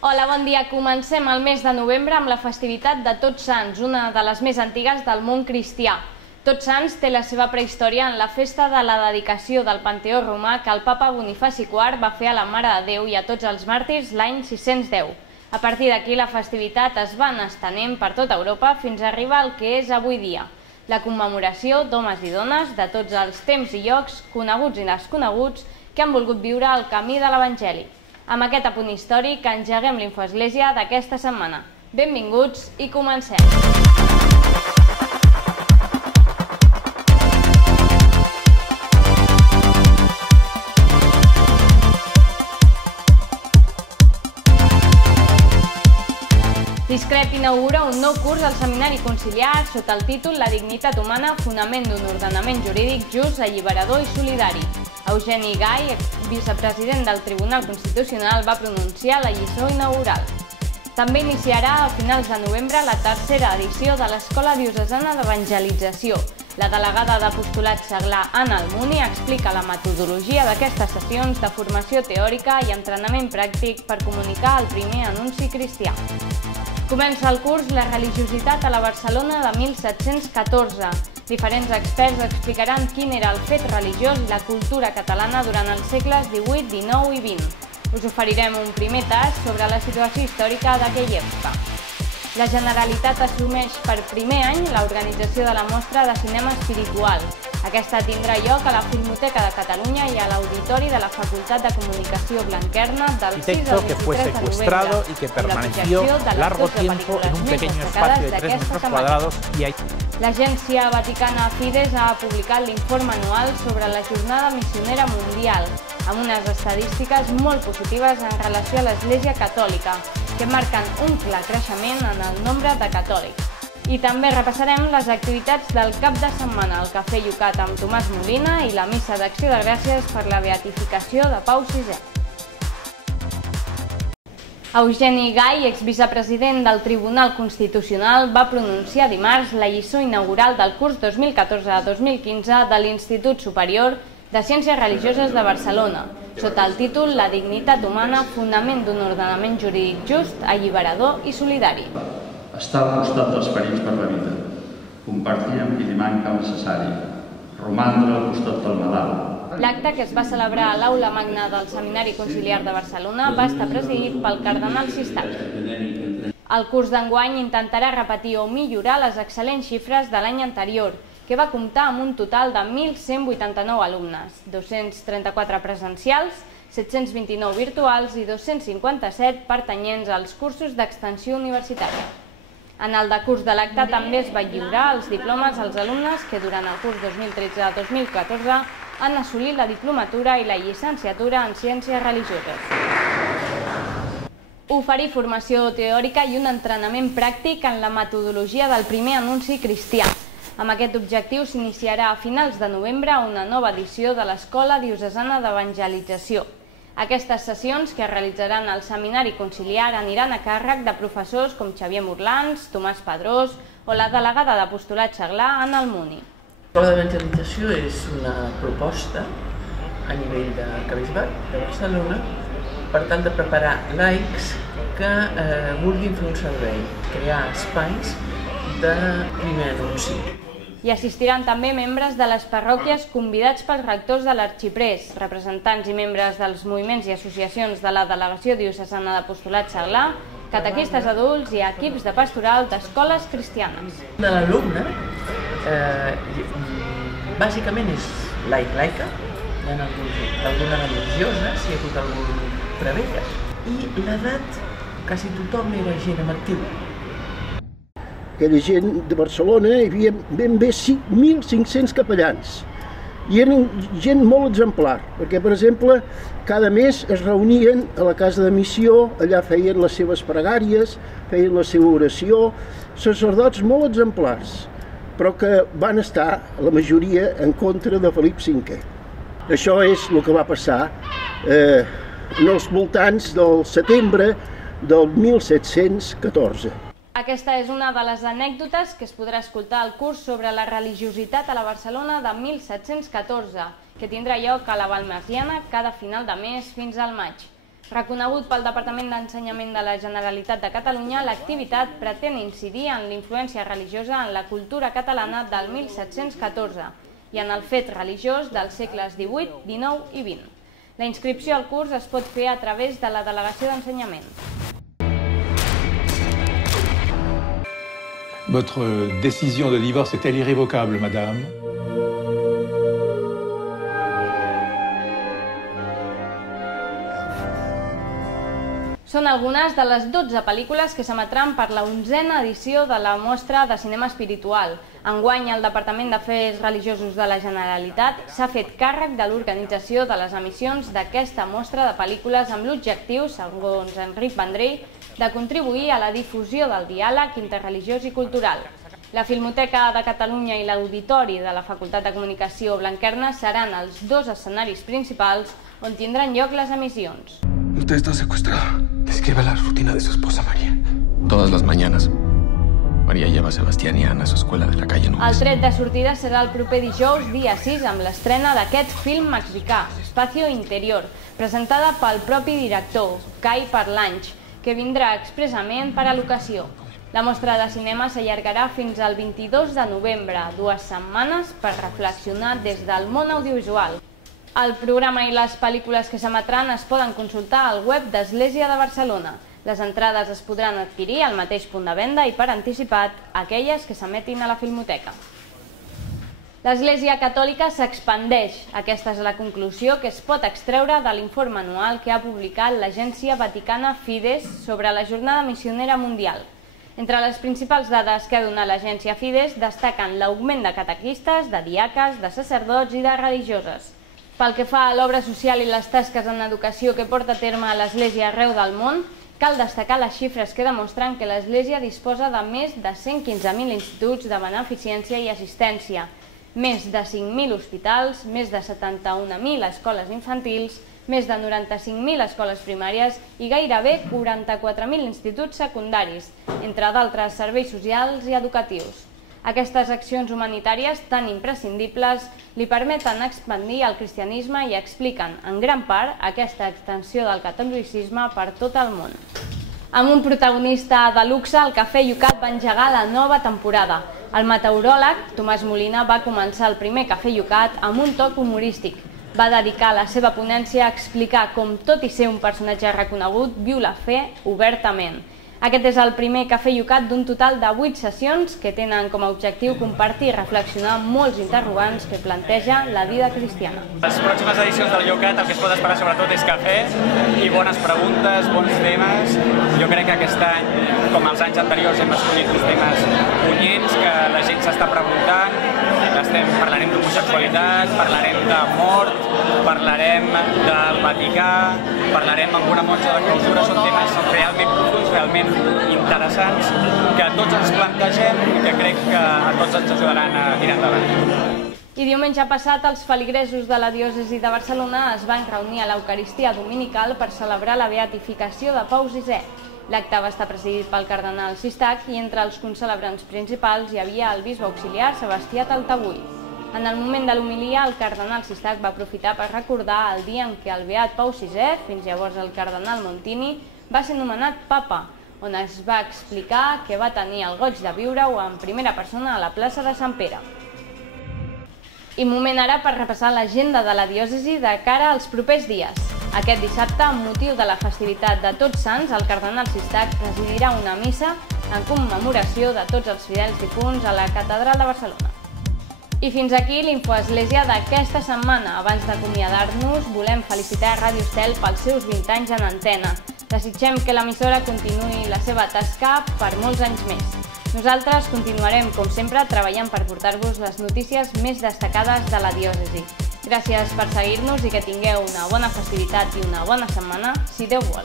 Hola, bon dia. Comencem el mes de novembre amb la festivitat de Tots Sants, una de les més antigues del món cristià. Tots Sants té la seva prehistòria en la festa de la dedicació del Panteó romà que el papa Bonifaci IV va fer a la Mare de Déu i a tots els màrtirs l'any 610. A partir d'aquí la festivitat es va anar estenent per tota Europa fins a arribar al que és avui dia, la commemoració d'homes i dones de tots els temps i llocs, coneguts i desconeguts, que han volgut viure el camí de l'Evangeli. Amb aquest apunt històric engeguem l'Infoesglésia d'aquesta setmana. Benvinguts i comencem! Discret inaugura un nou curs al Seminari Conciliar sota el títol La dignitat humana, fonament d'un ordenament jurídic just, alliberador i solidari. Eugeni Gai, vicepresident del Tribunal Constitucional, va pronunciar la lliçó inaugural. També iniciarà a finals de novembre la tercera edició de l'Escola Diocesana d'Evangelització. La delegada d'Apostolat Seglar, Anna Almuni, explica la metodologia d'aquestes sessions de formació teòrica i entrenament pràctic per comunicar el primer anunci cristià. Comença el curs La religiositat a la Barcelona de 1714. Diferents experts explicaran quin era el fet religiós i la cultura catalana durant els segles XVIII, XIX i XX. Us oferirem un primer tast sobre la situació històrica d'aquella època. La Generalitat assumeix per primer any l'organització de la mostra de cinema espiritual. Aquesta tindrà lloc a la Filmoteca de Catalunya i a l'Auditori de la Facultat de Comunicació Blanquerna del 6 al 23 de novembre. Y que permaneció largo tiempo en un pequeño espacio de 3 metros cuadrados y hay... L'agència vaticana Fides ha publicat l'informe anual sobre la Jornada Missionera Mundial, amb unes estadístiques molt positives en relació a l'Església Catòlica, que marquen un clar creixement en el nombre de catòlics. I també repassarem les activitats del cap de setmana, el Cafè Llucat amb Tomàs Molina i la Missa d'Acció de Gràcies per la beatificació de Pau VI. Eugeni Gai, exvicepresident del Tribunal Constitucional, va pronunciar dimarts la lliçó inaugural del curs 2014-2015 de l'Institut Superior de Ciències Religioses de Barcelona, sota el títol La dignitat humana, fonament d'un ordenament jurídic just, alliberador i solidari. Estar al costat dels ferits per la vida, compartir amb qui li manca el necessari, romandre al costat del malalt. L'acte, que es va celebrar a l'Aula Magna del Seminari Conciliar de Barcelona, va estar presidit pel cardenal Sistach. El curs d'enguany intentarà repetir o millorar les excel·lents xifres de l'any anterior, que va comptar amb un total de 1.189 alumnes, 234 presencials, 729 virtuals i 257 pertanyents als cursos d'extensió universitària. En el decurs de l'acte també es va lliurar els diplomes als alumnes que durant el curs 2013-2014 han assolit la diplomatura i la llicenciatura en Ciències Religioses. Oferir formació teòrica i un entrenament pràctic en la metodologia del primer anunci cristià. Amb aquest objectiu s'iniciarà a finals de novembre una nova edició de l'Escola Diocesana d'Evangelització. Aquestes sessions, que es realitzaran al Seminari Conciliar, aniran a càrrec de professors com Xavier Morlans, Tomàs Padrós o la delegada d'Apostolat Seglar, Anna Almuni. L'Escola d'Evangelització és una proposta a nivell de Arquebisbat de Barcelona per tal de preparar laics que vulguin fer un servei, crear espais de primer anunci. Hi assistiran també membres de les parròquies convidats pels rectors de l'Arxiprés, representants i membres dels moviments i associacions de la Delegació Diocesana d'Apostolat Seglar, catequistes adults i equips de pastoral d'escoles cristianes. De l'alumne, bàsicament és laica, hi ha algunes religioses, hi ha hagut algun prevelles, i l'edat quasi tothom era gent amb actiu. Aquella gent de Barcelona hi havia ben bé 1.500 capellans i eren gent molt exemplar, perquè, per exemple, cada mes es reunien a la casa de missió, allà feien les seves pregàries, feien la seva oració, sacerdots molt exemplars, però que van estar, la majoria, en contra de Felip V. Això és el que va passar en els voltants del setembre del 1714. Aquesta és una de les anècdotes que es podrà escoltar al curs sobre la religiositat a la Barcelona de 1714, que tindrà lloc a la Valmesiana cada final de mes fins al maig. Reconegut pel Departament d'Ensenyament de la Generalitat de Catalunya, l'activitat pretén incidir en l'influència religiosa en la cultura catalana del 1714 i en el fet religiós dels segles XVIII, XIX i XX. La inscripció al curs es pot fer a través de la Delegació d'Ensenyament. Votre décision de divorce est-elle irrévocable, madame? Són algunes de les 12 pel·lícules que s'emetran per la 11a edició de la Mostra de Cinema Espiritual. Enguany, el Departament d'Afers Religiosos de la Generalitat s'ha fet càrrec de l'organització de les emissions d'aquesta mostra de pel·lícules amb l'objectiu, segons Enric Vendrell, de contribuir a la difusió del diàleg interreligiós i cultural. La Filmoteca de Catalunya i l'Auditori de la Facultat de Comunicació Blanquerna seran els dos escenaris principals on tindran lloc les emissions. Usted está secuestrado. Describe la rutina de su esposa María. Todas las mañanas, María lleva a Sebastián y a Ana a su escuela de la calle Núñez. El tret de sortida serà el proper dijous, dia 6, amb l'estrena d'aquest film mexicà, Espacio Interior, presentada pel propi director, Cai Parlanch, que vindrà expressament per a l'ocasió. La mostra de cinema s'allargarà fins al 22 de novembre, 2 setmanes per reflexionar des del món audiovisual. El programa i les pel·lícules que s'emetran es poden consultar al web d'Església de Barcelona. Les entrades es podran adquirir al mateix punt de venda i per anticipat aquelles que s'emetin a la Filmoteca. L'Església Catòlica s'expandeix. Aquesta és la conclusió que es pot extreure de l'informe anual que ha publicat l'agència vaticana Fides sobre la Jornada Missionera Mundial. Entre les principals dades que ha donat l'agència Fides destaquen l'augment de catequistes, de diaques, de sacerdots i de religioses. Pel que fa a l'obra social i les tasques en educació que porta a terme l'Església arreu del món, cal destacar les xifres que demostren que l'Església disposa de més de 115.000 instituts de beneficència i assistència, més de 5.000 hospitals, més de 71.000 escoles infantils, més de 95.000 escoles primàries i gairebé 44.000 instituts secundaris, entre d'altres serveis socials i educatius. Aquestes accions humanitàries tan imprescindibles li permeten expandir el cristianisme i expliquen, en gran part, aquesta extensió del catolicisme per tot el món. Amb un protagonista de luxe, el Cafè Yucat va engegar la nova temporada. El meteoròleg, Tomàs Molina, va començar el primer Cafè Yucat amb un toc humorístic. Va dedicar la seva ponència a explicar com, tot i ser un personatge reconegut, viu la fe obertament. Aquest és el primer Cafè Yucat d'un total de 8 sessions que tenen com a objectiu compartir i reflexionar molts interrogants que planteja la vida cristiana. Les pròximes edicions del Yucat el que es pot esperar sobretot és cafè i bones preguntes, bons temes. Jo crec que aquest any, com els anys anteriors, hem escollit uns temes punyents que la gent s'està preguntant. Parlarem d'homosexualitat, parlarem de mort, parlarem del Vaticà, parlarem amb una monja de clausura. Són temes realment profunds, realment interessants, que tots ens plantegem i que crec que a tots ens ajudaran a tirar endavant. I diumenge passat, els feligresos de la diòcesi de Barcelona es van reunir a l'Eucaristia dominical per celebrar la beatificació de Pau VI. L'acte va estar presidit pel cardenal Sistac i entre els concelebrants principals hi havia el bisbe auxiliar Sebastià Taltabull. En el moment de l'homilia, el cardenal Sistac va aprofitar per recordar el dia en què el beat Pau VI, fins llavors el cardenal Montini, va ser nomenat papa, on es va explicar que va tenir el goig de viure-ho en primera persona a la plaça de Sant Pere. I moment ara per repassar l'agenda de la diòcesi de cara als propers dies. Aquest dissabte, amb motiu de la festivitat de Tots Sants, el cardenal Sistac presidirà una missa en commemoració de tots els fidels difunts a la Catedral de Barcelona. I fins aquí l'Infoesglésia d'aquesta setmana. Abans d'acomiadar-nos, volem felicitar Ràdio Estel pels seus 20 anys en antena. Desitgem que l'emissora continuï la seva tasca per molts anys més. Nosaltres continuarem, com sempre, treballant per portar-vos les notícies més destacades de la diòcesi. Gràcies per seguir-nos i que tingueu una bona festivitat i una bona setmana, si Déu vol.